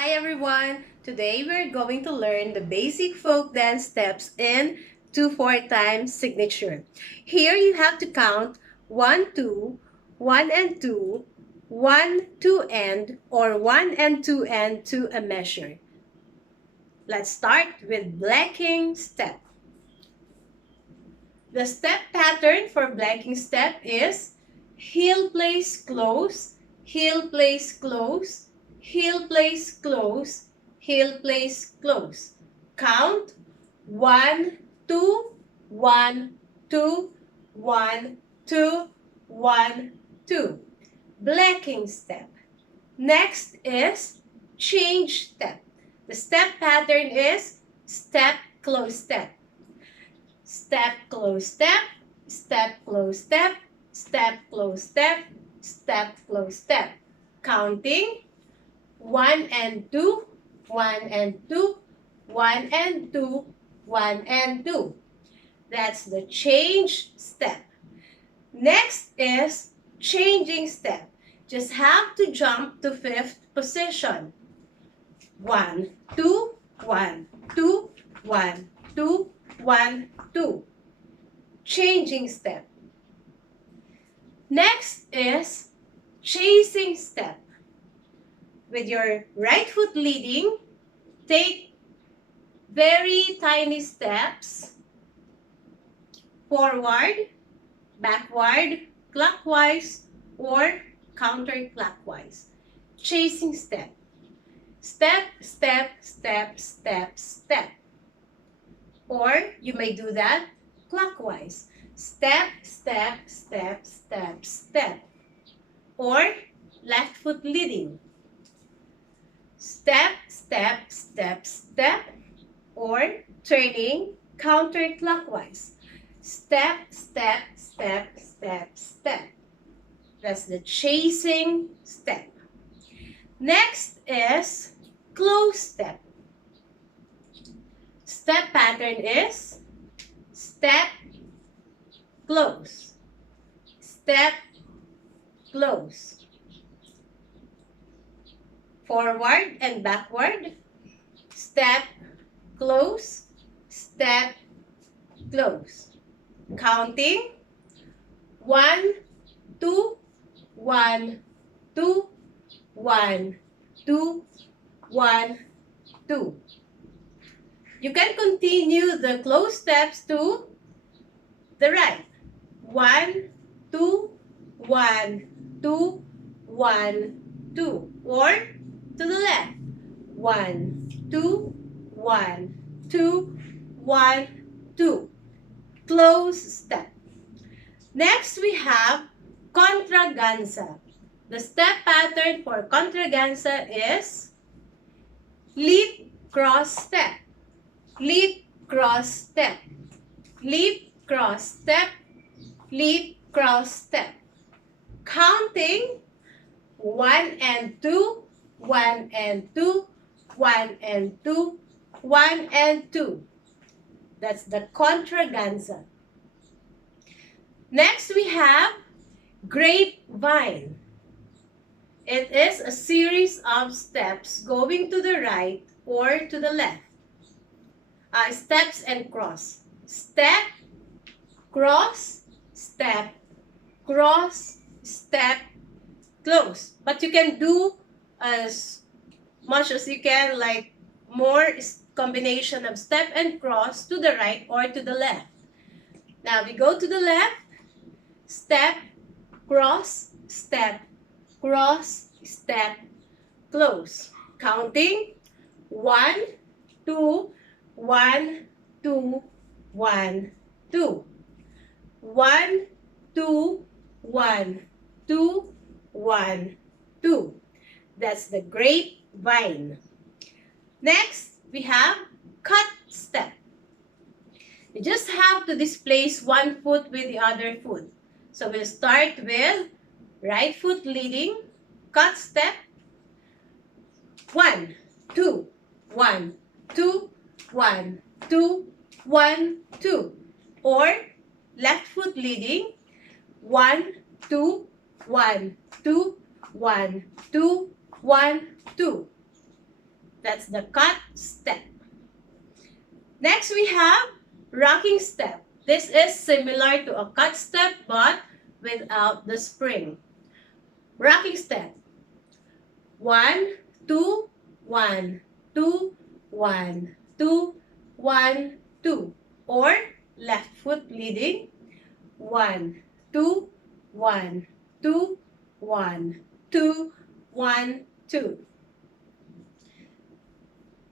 Hi everyone! Today we're going to learn the basic folk dance steps in 2/4 time signature. Here you have to count 1, 2, 1 and 2, 1, 2 and, or 1 and 2 and to a measure. Let's start with blacking step. The step pattern for blacking step is heel place close, heel place close, heel place close, heel place close. Count 1, 2, 1, 2, 1, 2, 1, 2. Blacking step. Next is change step. The step pattern is step, close step. Step, close step, step, close step, step, close step, step, close step. Counting 1 and 2, 1 and 2, 1 and 2, 1 and 2. That's the change step. Next is changing step. Just have to jump to 5th position. 1, 2, 1, 2, 1, 2, 1, 2. Changing step. Next is chasing step. With your right foot leading, take very tiny steps forward, backward, clockwise, or counterclockwise. Chasing step. Step, step, step, step, step. Or you may do that clockwise. Step, step, step, step, step. Or left foot leading. Step, step, step, step. Or turning counterclockwise. Step, step, step, step, step. That's the chasing step. Next is close step. Step pattern is step, close, step, close. Forward and backward, step, close, step, close. Counting 1, 2, 1, 2, 1, 2, 1, 2. You can continue the close steps to the right. 1, 2, 1, 2, 1, 2. Or to the left. 1, 2, 1, 2, 1, 2. Close step. Next we have contraganza. The step pattern for contraganza is leap, cross, step. Leap, cross, step. Leap, cross, step. Leap, cross, step. Counting 1 and 2, 1 and 2, 1 and 2, 1 and 2. That's the contraganza. Next we have Grape Vine. It is a series of steps going to the right or to the left. Steps and cross. Step, cross, step, cross, step, close. But you can do as much as you can, like more combination of step and cross to the right or to the left. Now we go to the left. Step, cross, step, cross, step, close. Counting 1, 2, 1, 2, 1, 2. 1, 2, 1, 2, 1, 2. That's the Grape Vine. Next, we have cut step. You just have to displace one foot with the other foot. So we'll start with right foot leading, cut step. 1, 2, 1, 2, 1, 2, 1, 2. Or left foot leading, 1, 2, 1, 2, 1, 2, 1, 2. That's the cut step. Next, we have rocking step. This is similar to a cut step but without the spring. Rocking step. 1, 2, 1, 2, 1, 2, 1, 2. Or left foot leading. 1, 2, 1, 2, 1, 2, 1, 2.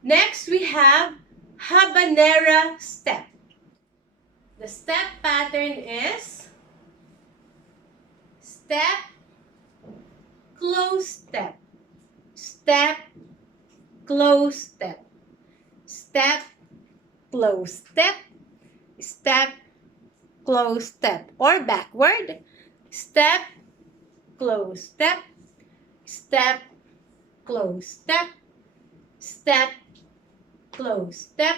Next, we have Habanera Step. The step pattern is step, close step, step, close step, step, close step, step, close step, or backward, step, close step, step, close step, step, close step,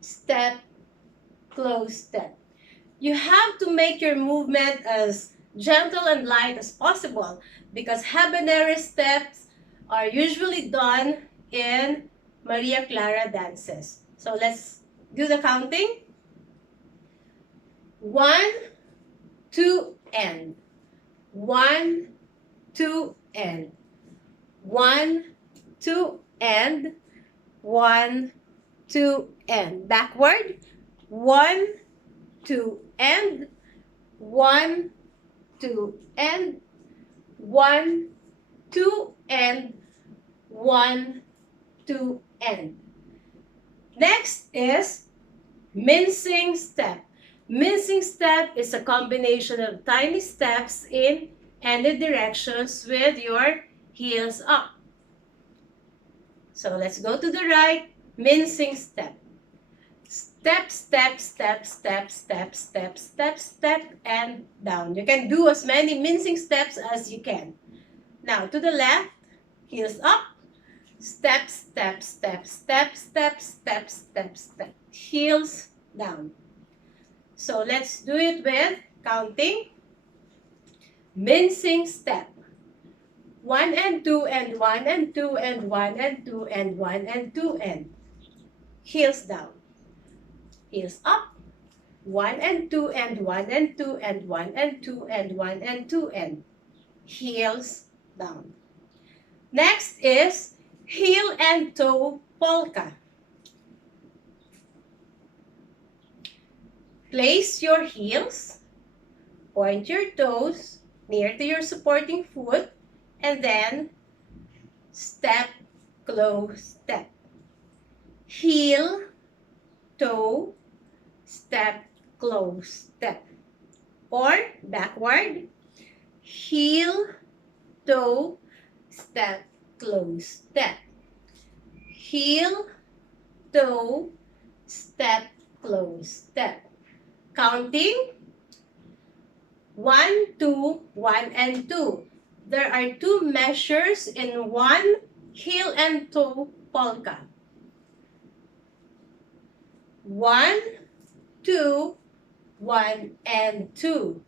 step, close step. You have to make your movement as gentle and light as possible because habanera steps are usually done in Maria Clara dances. So let's do the counting. 1, 2, end. 1, 2, end. 1, 2, end. 1, 2, end. Backward. 1, 2, end. 1, 2, end. 1, 2, end. 1, 2, end. Next is mincing step. Mincing step is a combination of tiny steps in any directions with your heels up. So let's go to the right. Mincing step. Step, step, step, step, step, step, step, step, and down. You can do as many mincing steps as you can. Now to the left, heels up. Step, step, step, step, step, step, step, step. Heels down. So let's do it with counting. Mincing step. 1 and 2 and 1 and 2 and 1 and 2 and 1 and 2 and heels down. Heels up. 1 and 2 and 1 and 2 and 1 and 2 and 1 and 2 and heels down. Next is heel and toe polka. Place your heels, point your toes near to your supporting foot, and then step, close, step. Heel, toe, step, close, step. Or backward, heel, toe, step, close, step. Heel, toe, step, close, step. Counting 1, 2, 1, and 2. There are 2 measures in one heel and toe polka. 1, 2, 1, and 2.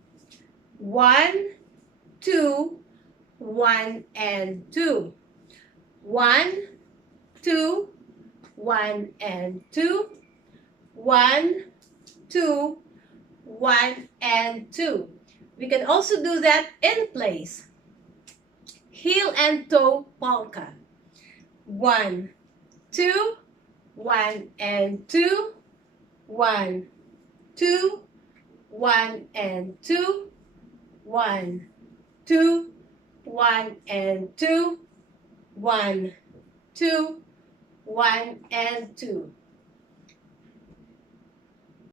1, 2, 1, and 2. 1, 2, 1, and 2. 1, 2, 1, and 2. We can also do that in place. Heel and toe polka. 1, 2, 1, and 2. 1, 2, 1, and 2. 1, 2, 1, and 2. 1, 2, 1, and 2.